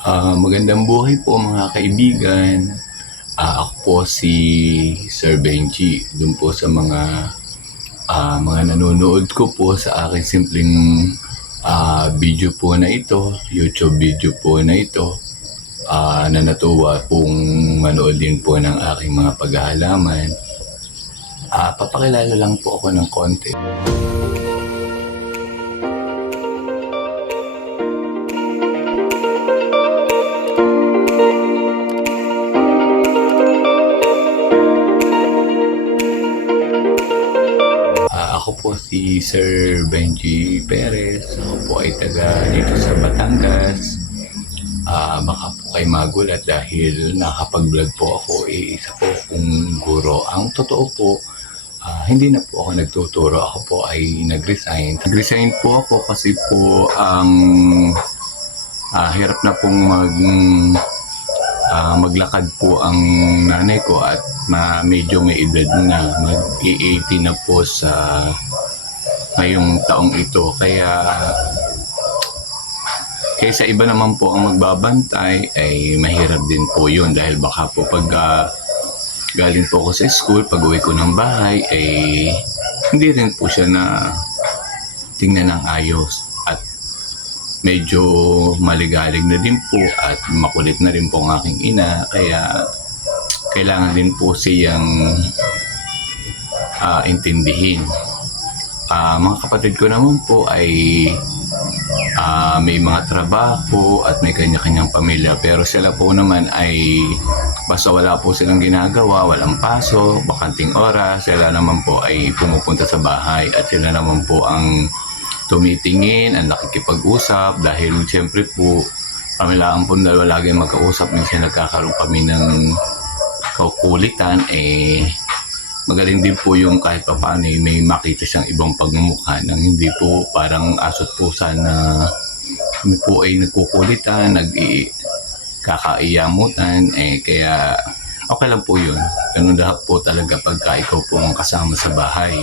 Magandang buhay po mga kaibigan. Ako po si Sir Benji. Doon po sa mga nanonood ko po sa aking simpleng video po na ito, YouTube video po na ito, na natuwa pong manood din po ng aking mga paghahalaman. Papakilala lang po ako ng konti. Ako po si Sir Benji Perez. Ako po ay taga dito sa Batangas. Baka po kayo magulat dahil nakapag-vlog po ako. Isa po akong guro. Ang totoo po, hindi na po ako nagtuturo. Ako po ay nag-resign. Nag-resign po ako kasi po ang hirap na pong maglakad po ang nanay ko at medyo may edad na, mag-80 na po sa ngayong taong ito. Kaya sa iba naman po ang magbabantay ay mahirap din po yun dahil baka po pag galing po ako sa school, pag uwi ko ng bahay ay hindi rin po siya na tingnan ng ayos. Medyo maligalig na din po at makulit na rin po ang aking ina, kaya kailangan din po siyang intindihin. Mga kapatid ko naman po ay may mga trabaho at may kanya-kanyang pamilya, pero sila po naman ay basta wala po silang ginagawa, walang pasok, bakanting oras, sila naman po ay pumupunta sa bahay at sila naman po ang tumitingin, ang nakikipag-usap dahil siyempre po kami lang po dalawa lagi magkausap. Minsan nagkakaroon kami ng kukulitan. Magaling din po yung kahit pa paano may makita siyang ibang pagmumukha nang hindi po parang asot pusa na kami po ay nagkukulitan, kakaiyamutan. Kaya okay lang po yun. Ganun lahat po talaga pagka ikaw po ang kasama sa bahay.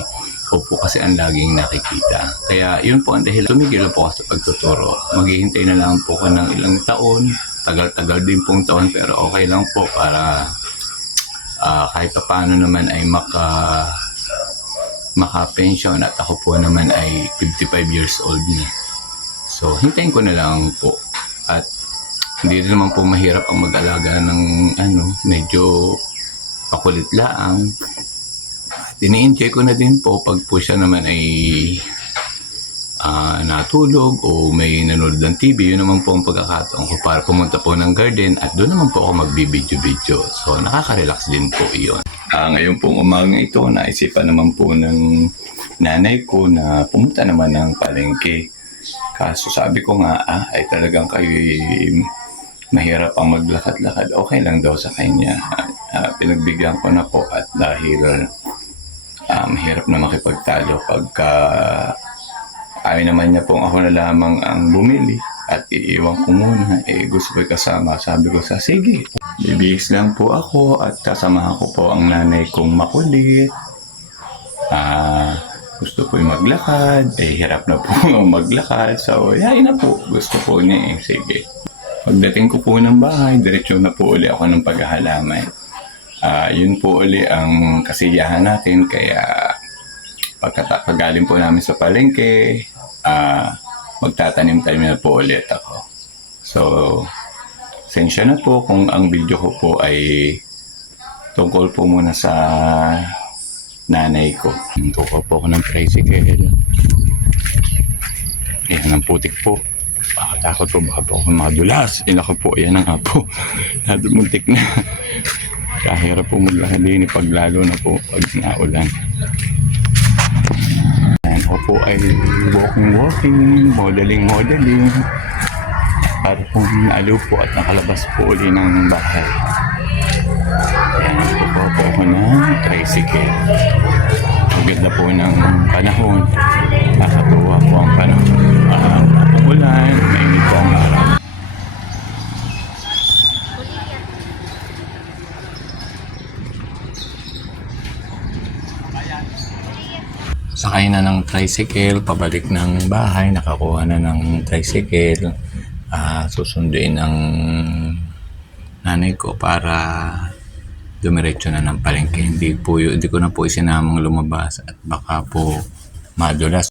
Ako po kasi ang laging nakikita. Kaya yun po ang dahil tumigil lang po ako sa pagtuturo. Maghihintay na lang po ko ng ilang taon. Tagal-tagal din pong taon pero okay lang po para kahit pa paano naman ay maka-pension at ako po naman ay 55 years old na. So hintayin ko na lang po. At hindi rin naman po mahirap ang mag-alaga ng medyo pakulit laang. Ini-enjoy ko na din po pag po siya naman ay natulog o may nanonood ng TV. Yun naman po ang pagkakataon ko para pumunta po ng garden at doon naman po ako magbibidyo-video. So nakaka-relax din po iyon. Ngayon pong umagang ito, naisipan naman po ng nanay ko na pumunta naman ng palengke. Kaso sabi ko nga, ay talagang kayo mahirap ang maglakad-lakad. Okay lang daw sa kanya. Pinagbigyan ko na po at dahil mahirap na makipagtalo pagka ayaw naman niya pong ako na lamang ang bumili at iiwan ko muna. Gusto ko kasama. Sabi ko sige, bibihis lang po ako at kasamahan ko po ang nanay kong makulit. Gusto po yung maglakad. Hirap na po maglakad. So, yain na po. Gusto po niya sige. Pagdating ko po ng bahay, diretso na po uli ako ng paghahalaman. Yun po uli ang kasiyahan natin. Kaya paggaling po namin sa palengke, magtatanim-tanim na po ulit ako. So, sensya na po kung ang video ko po ay tungkol po muna sa nanay ko. Tungkol po ako ng tricycle. Yan ang putik po. Takot po baka po ako madulas. Ako po, yan na nga po. Muntik na. Kahirap po maglakad din pag lalo na po pag naulan. Ako po ay walking, modeling. Para pong naaliw po at nakalabas po uli ng bahay. Ayan, po ako ng tricycle. Maganda po ng panahon. Nakatuwa po ang panahon. Ulan, mainit po ang araw. Sakay na ng tricycle, pabalik ng bahay, nakakuha na ng tricycle. susunduin ng nanay ko para dumiretso na ng palengke. Hindi ko na po isinamang lumabas at baka po madulas.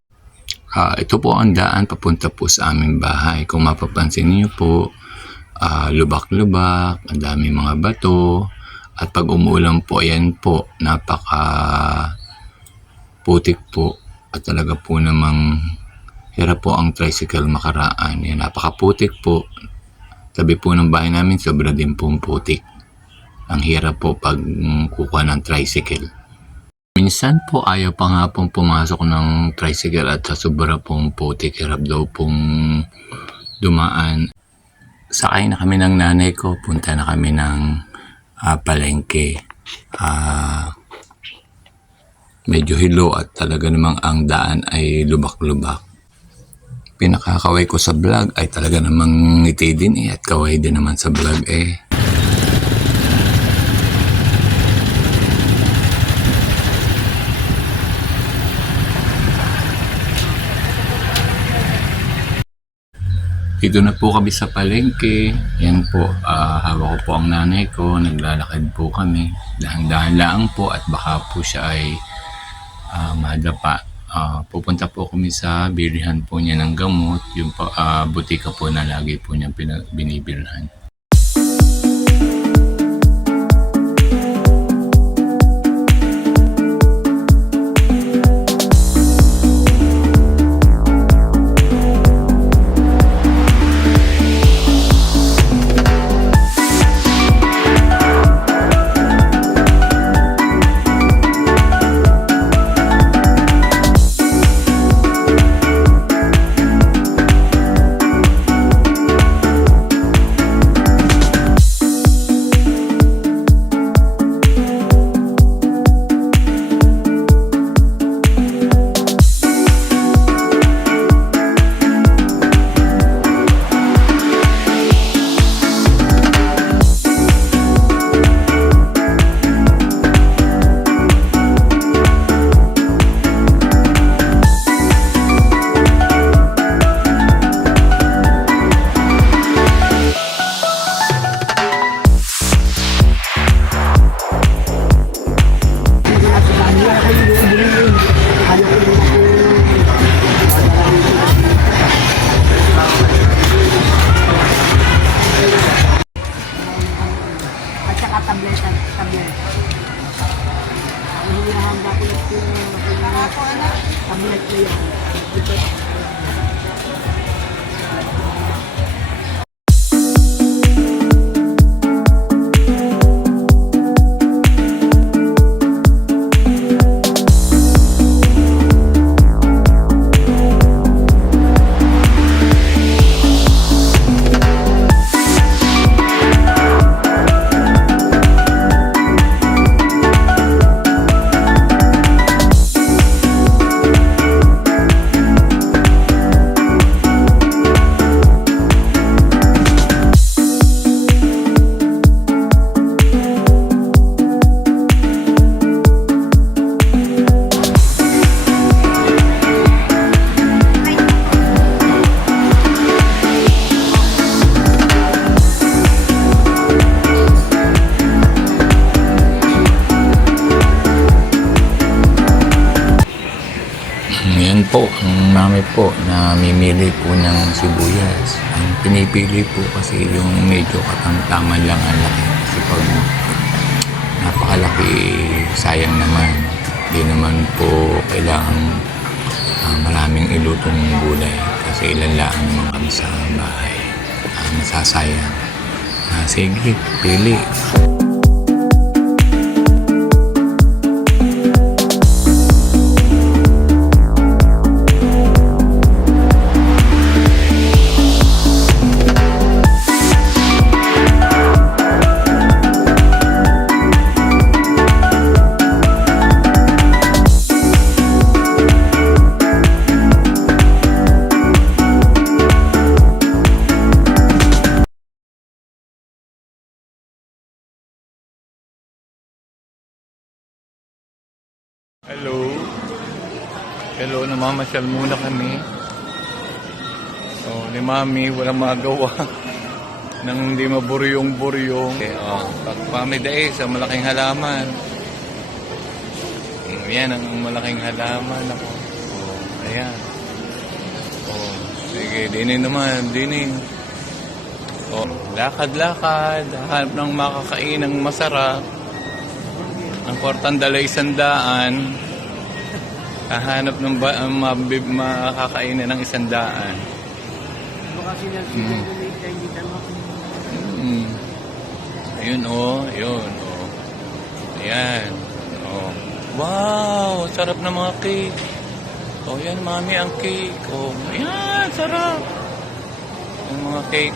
Ito po ang daan papunta po sa aming bahay. Kung mapapansin niyo po, lubak-lubak, ang dami mga bato, at pag umuulan po, ayan po, napaka putik po, at talaga po namang hirap po ang tricycle makaraan. Yan, napakaputik po. Tabi po ng bahay namin, sobra din pong putik. Ang hirap po pag kukuha ng tricycle. Minsan po ayaw pa nga pong pumasok ng tricycle at sa sobra pong putik, hirap daw pong dumaan. Sakay na kami ng nanay ko, punta na kami ng palengke. Medyo hilo at talaga namang ang daan ay lubak-lubak. Pinakakaway ko sa vlog ay talaga namang ngiti din at kaway din naman sa vlog Dito na po kami sa palengke. Yan po, hawak ko po ang nanay ko. Naglalakad po kami. Dahan-dahan lang po at baka po siya ay madapa. Pupunta po kami sa bilihan po niya ng gamot. Yung butika po na lagi po niya binibilhan. Yan po, ang mami po na mimili po ng sibuyas. Ang pinipili po kasi yung medyo katamtaman lang ang laki. Kasi pag napakalaki, sayang naman. Hindi naman po kailangan maraming ilutong gulay. Kasi ilan lang naman kami sa bahay. Masasayang. Sige, pili. Hello. Hello, namamasyal muna kami. Oh, ni Mami, walang magawa. Nang hindi maburyong-buryong. Okay, oh, pagpamiday sa malaking halaman. Yan ang malaking halaman ako. Oh, ayan. Oh, sige, dinin naman, dinin. Oh, lakad-lakad, hanap ng makakain ng masarap. Ang kwartang dala 100. Hahanap ng makakainan ng 100. Ayun yun ayan, wow, sarap na mga cake. Yan, Mami, ang cake. Ayan, sarap ang mga cake.